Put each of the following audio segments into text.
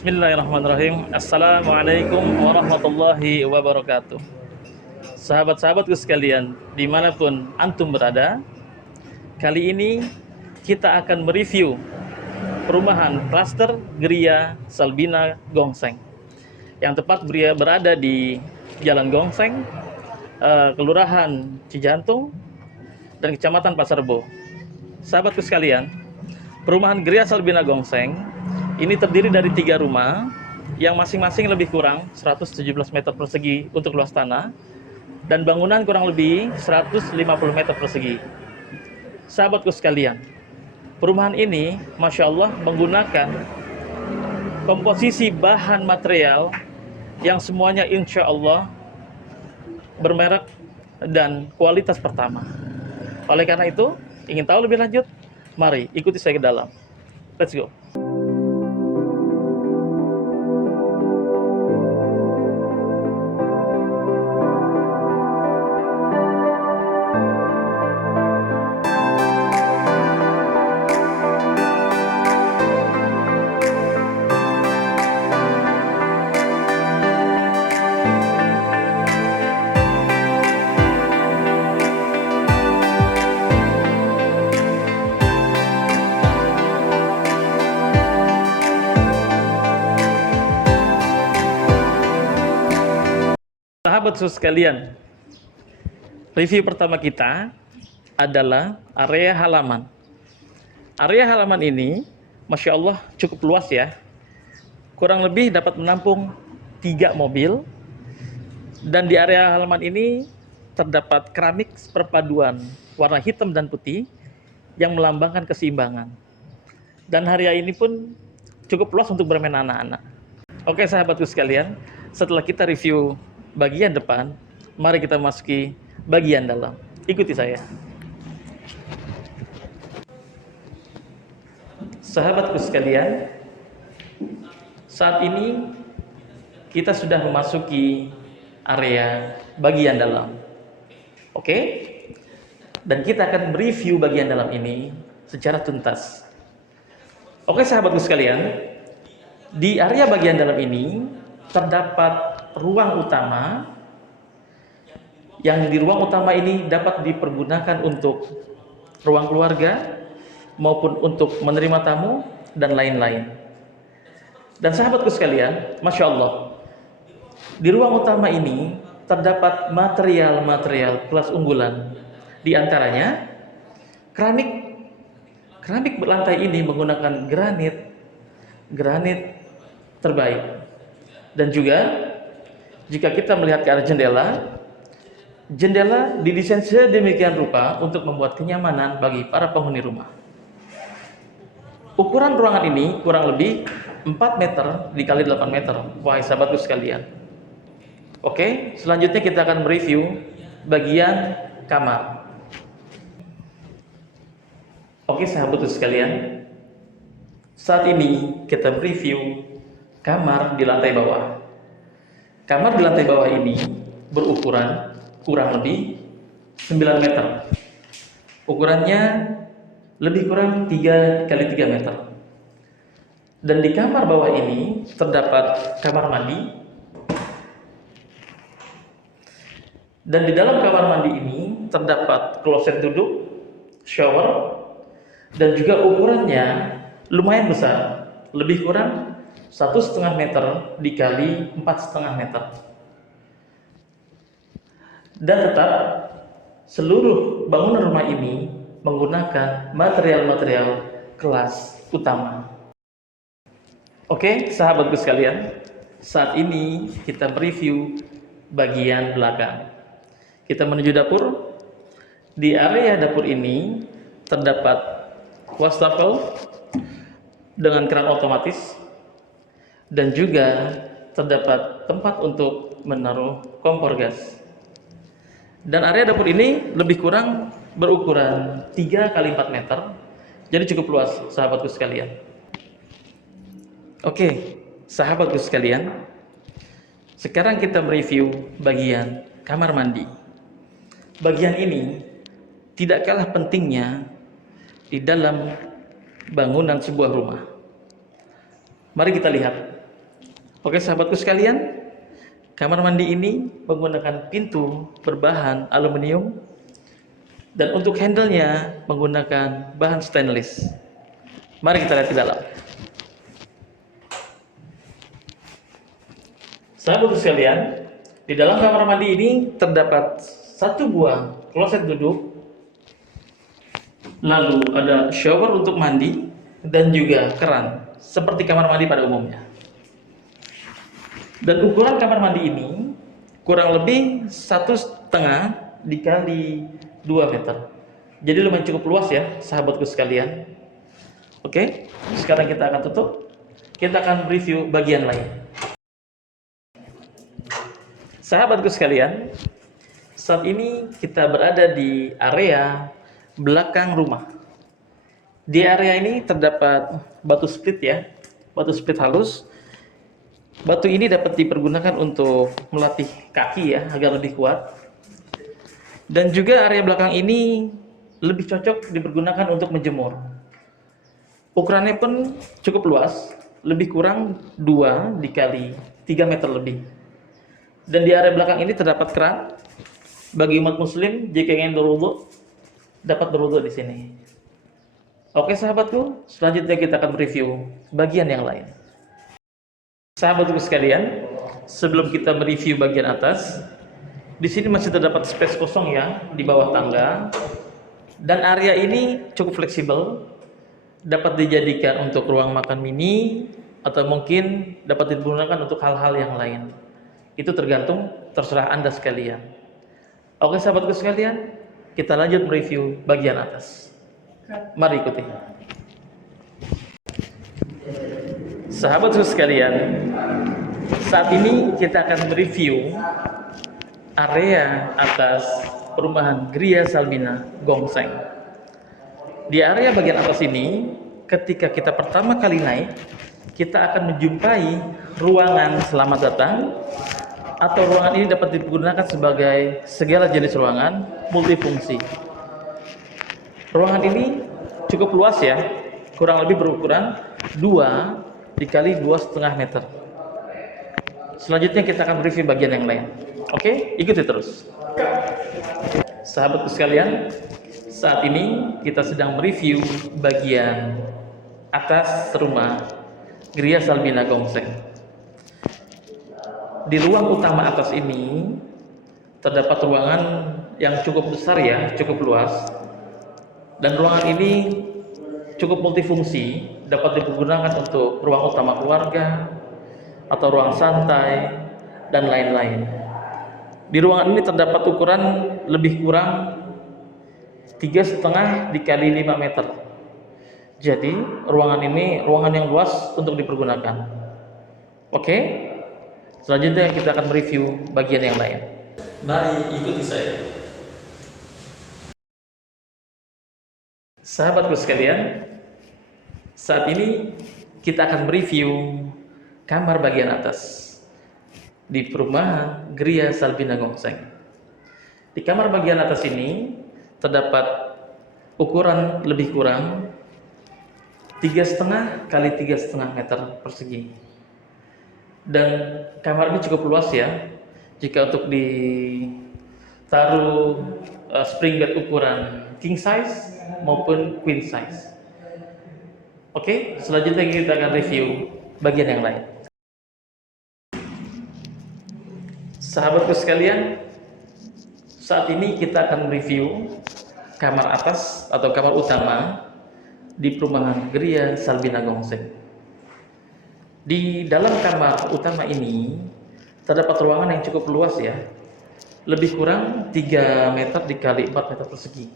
Bismillahirrahmanirrahim. Assalamualaikum warahmatullahi wabarakatuh. Sahabat-sahabatku sekalian, dimanapun antum berada, kali ini kita akan mereview perumahan klaster Gria Salbina Gongseng, yang tepat berada di Jalan Gongseng, Kelurahan Cijantung, dan Kecamatan Pasar Rebo. Sahabatku sekalian, perumahan Gria Salbina Gongseng ini terdiri dari 3 rumah yang masing-masing lebih kurang 117 meter persegi untuk luas tanah dan bangunan kurang lebih 150 meter persegi. Sahabatku sekalian, perumahan ini Masya Allah menggunakan komposisi bahan material yang semuanya insya Allah bermerek dan kualitas pertama. Oleh karena itu, ingin tahu lebih lanjut? Mari ikuti saya ke dalam. Let's go. Sahabat sekalian, review pertama kita adalah area halaman. Area halaman ini, Masya Allah, cukup luas ya. Kurang lebih dapat menampung 3 mobil. Dan di area halaman ini terdapat keramik perpaduan warna hitam dan putih yang melambangkan keseimbangan. Dan area ini pun cukup luas untuk bermain anak-anak. Oke sahabatku sekalian, setelah kita review bagian depan, mari kita masuki bagian dalam. Ikuti saya. Sahabatku sekalian, saat ini kita sudah memasuki area bagian dalam. Oke? Dan kita akan mereview bagian dalam ini secara tuntas. Oke sahabatku sekalian, di area bagian dalam ini terdapat ruang utama, yang di ruang utama ini dapat dipergunakan untuk ruang keluarga maupun untuk menerima tamu dan lain-lain. Dan sahabatku sekalian, Masya Allah, di ruang utama ini terdapat material-material kelas unggulan. Di antaranya keramik berlantai ini menggunakan granit terbaik. Dan juga jika kita melihat ke arah jendela didesain sedemikian rupa untuk membuat kenyamanan bagi para penghuni rumah. Ukuran ruangan ini kurang lebih 4 meter dikali 8 meter, wahai sahabatku sekalian. Oke, selanjutnya kita akan mereview bagian kamar. Oke sahabatku sekalian, saat ini kita mereview kamar di lantai bawah. Kamar di lantai bawah ini berukuran kurang lebih 9 meter. Ukurannya lebih kurang 3 kali 3 meter. Dan di kamar bawah ini terdapat kamar mandi. Dan di dalam kamar mandi ini terdapat kloset duduk, shower, dan juga ukurannya lumayan besar, lebih kurang 1,5 meter dikali 4,5 meter. Dan tetap seluruh bangunan rumah ini menggunakan material-material kelas utama. Oke, sahabatku sekalian, saat ini kita mereview bagian belakang. Kita menuju dapur. Di area dapur ini terdapat wastafel dengan keran otomatis, dan juga terdapat tempat untuk menaruh kompor gas. Dan area dapur ini lebih kurang berukuran 3 kali 4 meter, jadi cukup luas sahabatku sekalian. Oke, sahabatku sekalian, sekarang kita mereview bagian kamar mandi. Bagian ini tidak kalah pentingnya di dalam bangunan sebuah rumah. Mari kita lihat. Oke sahabatku sekalian, kamar mandi ini menggunakan pintu berbahan aluminium dan untuk handle-nya menggunakan bahan stainless. Mari kita lihat ke dalam. Sahabatku sekalian, di dalam kamar mandi ini terdapat satu buah kloset duduk, lalu ada shower untuk mandi dan juga keran seperti kamar mandi pada umumnya. Dan ukuran kamar mandi ini kurang lebih 1,5 dikali 2 meter. Jadi lumayan cukup luas ya sahabatku sekalian. Oke, sekarang kita akan tutup. Kita akan review bagian lain. Sahabatku sekalian, saat ini kita berada di area belakang rumah. Di area ini terdapat batu split ya, batu split halus. Batu ini dapat dipergunakan untuk melatih kaki ya, agar lebih kuat. Dan juga area belakang ini lebih cocok dipergunakan untuk menjemur. Ukurannya pun cukup luas, lebih kurang 2 dikali 3 meter lebih. Dan di area belakang ini terdapat keran bagi umat muslim jika ingin berwudu, dapat berwudu di sini. Oke sahabatku, selanjutnya kita akan review bagian yang lain. Sahabatku sekalian, sebelum kita mereview bagian atas, di sini masih terdapat space kosong ya di bawah tangga. Dan area ini cukup fleksibel, dapat dijadikan untuk ruang makan mini atau mungkin dapat digunakan untuk hal-hal yang lain. Itu tergantung, terserah Anda sekalian. Oke sahabatku sekalian, kita lanjut mereview bagian atas. Mari ikuti. Sahabatku sekalian, saat ini kita akan mereview area atas perumahan Gria Salmina Gongseng. Di area bagian atas ini, ketika kita pertama kali naik, kita akan menjumpai ruangan selamat datang, atau ruangan ini dapat digunakan sebagai segala jenis ruangan multifungsi. Ruangan ini cukup luas ya, kurang lebih berukuran 2 dikali 2,5 meter. Selanjutnya kita akan review bagian yang lain. Oke, ikuti terus. Sahabatku sekalian, saat ini kita sedang mereview bagian atas rumah Gria Salmina Gongseng. Di ruang utama atas ini terdapat ruangan yang cukup besar ya, cukup luas. Dan ruangan ini cukup multifungsi, dapat digunakan untuk ruang utama keluarga atau ruang santai dan lain-lain. Di ruangan ini terdapat ukuran lebih kurang 3,5 dikali 5 meter. Jadi ruangan ini ruangan yang luas untuk dipergunakan. Oke, selanjutnya kita akan mereview bagian yang lain. Mari ikuti saya. Sahabatku sekalian, saat ini kita akan mereview kamar bagian atas di perumahan Gria Salmina Gongseng. Di kamar bagian atas ini terdapat ukuran lebih kurang 3,5 kali 3,5 meter persegi. Dan kamar ini cukup luas ya. Jika untuk ditaruh spring bed ukuran king size maupun queen size. Oke, selanjutnya kita akan review bagian yang lain. Sahabatku sekalian, saat ini kita akan review kamar atas atau kamar utama di perumahan Gria Salmina Gongseng. Di dalam kamar utama ini terdapat ruangan yang cukup luas ya, lebih kurang 3 meter dikali 4 meter persegi.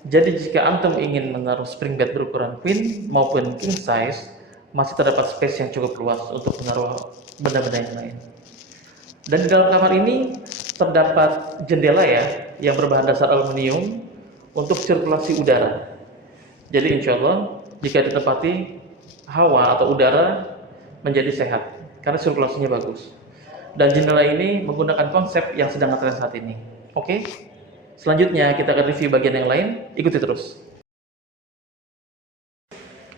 Jadi jika antum ingin menaruh spring bed berukuran queen maupun king size, masih terdapat space yang cukup luas untuk menaruh benda-benda yang lain. Dan di dalam kamar ini terdapat jendela ya, yang berbahan dasar aluminium untuk sirkulasi udara. Jadi insya Allah jika ditempati hawa atau udara menjadi sehat karena sirkulasinya bagus. Dan jendela ini menggunakan konsep yang sedang ngetren saat ini. Oke, selanjutnya kita akan review bagian yang lain. Ikuti terus.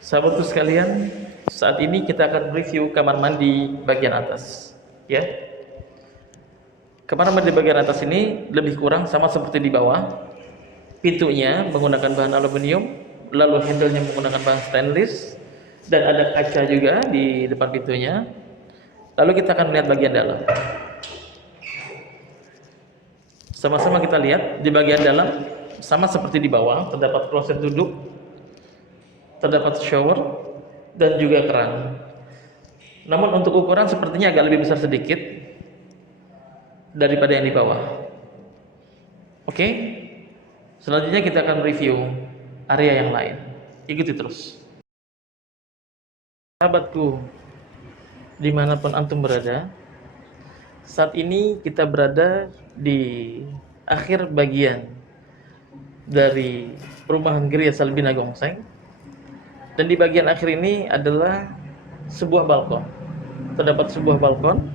Sahabatku sekalian, saat ini kita akan review kamar mandi bagian atas. Ya, kamar mandi bagian atas ini lebih kurang sama seperti di bawah. Pintunya menggunakan bahan aluminium, lalu handle-nya menggunakan bahan stainless, dan ada kaca juga di depan pintunya. Lalu kita akan melihat bagian dalam. Sama-sama kita lihat di bagian dalam sama seperti di bawah, terdapat kloset duduk, terdapat shower, dan juga keran. Namun untuk ukuran sepertinya agak lebih besar sedikit daripada yang di bawah. Oke, selanjutnya kita akan review area yang lain. Ikuti terus. Sahabatku, dimanapun antum berada, saat ini kita berada di akhir bagian dari perumahan Geria Salbina Gongseng, dan di bagian akhir ini adalah sebuah balkon. Terdapat sebuah balkon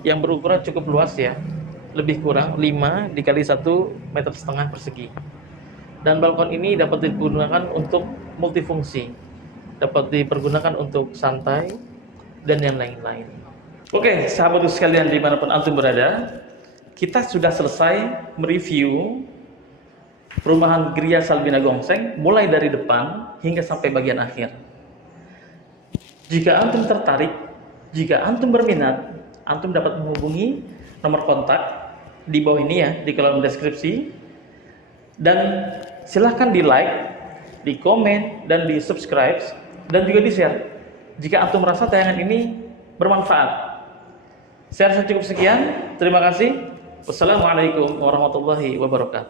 yang berukuran cukup luas ya, lebih kurang 5 dikali 1,5 meter persegi. Dan balkon ini dapat digunakan untuk multifungsi, dapat dipergunakan untuk santai dan yang lain-lain. Oke, sahabatku sekalian dimanapun antum berada, kita sudah selesai mereview perumahan Geria Salbina Gongseng mulai dari depan hingga sampai bagian akhir. Jika antum tertarik, jika antum berminat, antum dapat menghubungi nomor kontak di bawah ini ya, di kolom deskripsi. Dan silahkan di like, di komen, dan di subscribe, dan juga di share jika antum merasa tayangan ini bermanfaat. Saya rasa cukup sekian. Terima kasih. Wassalamualaikum warahmatullahi wabarakatuh.